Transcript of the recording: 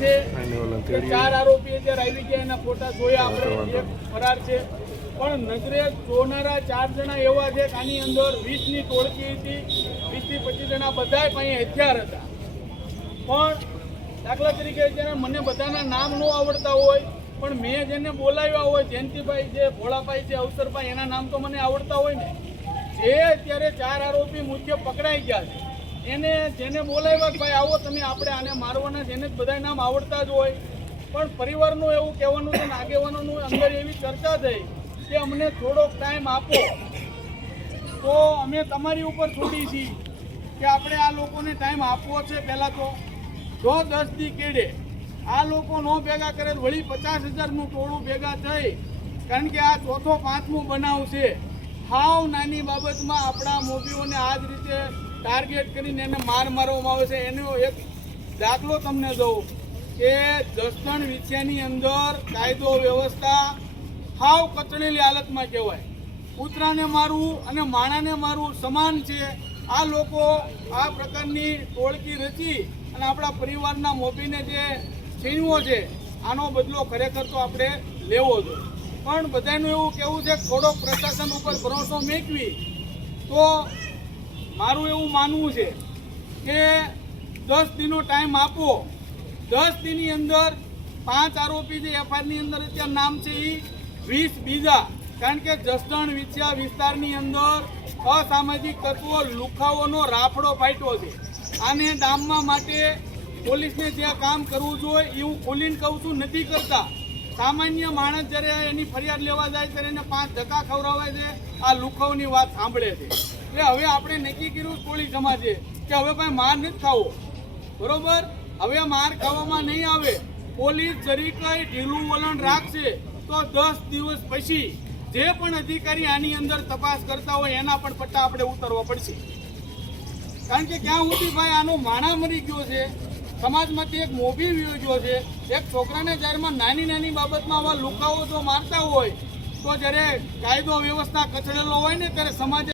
છે. ચાર આરોપી અત્યારે આવી ગયા એના ફોટા જોયા આપણે ફરાર છે. પણ નજરે જોનારા ચાર જણા એવા છે કે આની અંદર વીસની ટોળકી હતી વીસથી પચીસ જણા બધાય પાસે હથિયાર હતા. પણ દાખલા તરીકે અત્યારે મને બધાના નામ ન આવડતા હોય પણ મેં જેને બોલાવ્યા હોય જયંતિભાઈ છે ભોળાભાઈ છે અવસરભાઈ એના નામ તો મને આવડતા હોય ને. જે અત્યારે ચાર આરોપી મુખ્ય પકડાઈ ગયા છે એને જેને બોલાવ્યા કે ભાઈ આવો તમે આપણે આને મારવાના છે, એને જ બધા નામ આવડતા જ હોય. પણ પરિવારનું એવું કહેવાનું છે, આગેવાનોનું અંદર એવી ચર્ચા થઈ કે અમને થોડોક ટાઈમ આપો. તો અમે તમારી ઉપર છોડી છીએ કે આપણે આ લોકોને ટાઈમ આપવો છે પહેલાં તો. જો દસ દી કેડે આ લોકો નો ભેગા કરે વળી પચાસ હજારનું ટોળું ભેગા થઈ. કારણ કે આ ચોથો પાંચમું બનાવ છે. હાવ નાની બાબતમાં આપણા મોભીઓને આ જ રીતે ટાર્ગેટ કરીને એને માર મારવામાં આવે છે. એનો એક દાખલો તમને દઉં કે જસદણ વિછ્યાની અંદર કાયદો, વ્યવસ્થા હાવ કચડેલી હાલતમાં કહેવાય. કૂતરાને મારવું અને માણાને મારવું સમાન છે. આ લોકો આ પ્રકારની ટોળકી રચી અને આપણા પરિવારના મોભીને જે છીનવો છે, આનો બદલો ખરેખર તો આપણે લેવો જોઈએ. પણ બધાનું એવું કેવું છે થોડોક પ્રશાસન ઉપર ભરોસો મેકવી તો મારું એવું માનવું છે કે દસ દિનનો ટાઈમ આપો. દસ દિનની અંદર પાંચ આરોપી જે એફઆઈઆરની અંદર અત્યારે નામ છે એ વીસ બીજા. કારણ કે જસદણ વિછિયા વિસ્તારની અંદર અસામાજિક તત્વો લુખાઓનો રાફડો ફાટ્યો છે. આને ડામવા માટે પોલીસને જે કામ કરવું જોઈએ એ હું ખોલીને કહું છું, નથી કરતા. સામાન્ય માણસ જ્યારે એની ફરિયાદ લેવા જાય ત્યારે એને પાંચ ધક્કા ખવડાવે છે, આ લુખાઓની વાત સાંભળે છે. એટલે હવે આપણે નક્કી કર્યું કોળી સમાજે કે હવે ભાઈ માર નથી ખાવો. બરોબર? હવે માર ખાવામાં નહીં આવે. પોલીસ જરી કઈ ઢીલું વલણ રાખશે તો દસ દિવસ પછી જે પણ અધિકારી આની અંદર તપાસ કરતા હોય એના પણ પટ્ટા આપણે ઉતરવા પડશે. કારણ કે ક્યાં સુધી ભાઈ આનો માણા મરી ગયો છે? સમાજમાંથી એક મોભી વિયોજ્યો છે. એક છોકરાને જાહેરમાં નાની નાની બાબતમાં આવા લુકાઓ જો મારતા હોય, તો જ્યારે કાયદો વ્યવસ્થા કચડેલો હોય ને ત્યારે સમાજે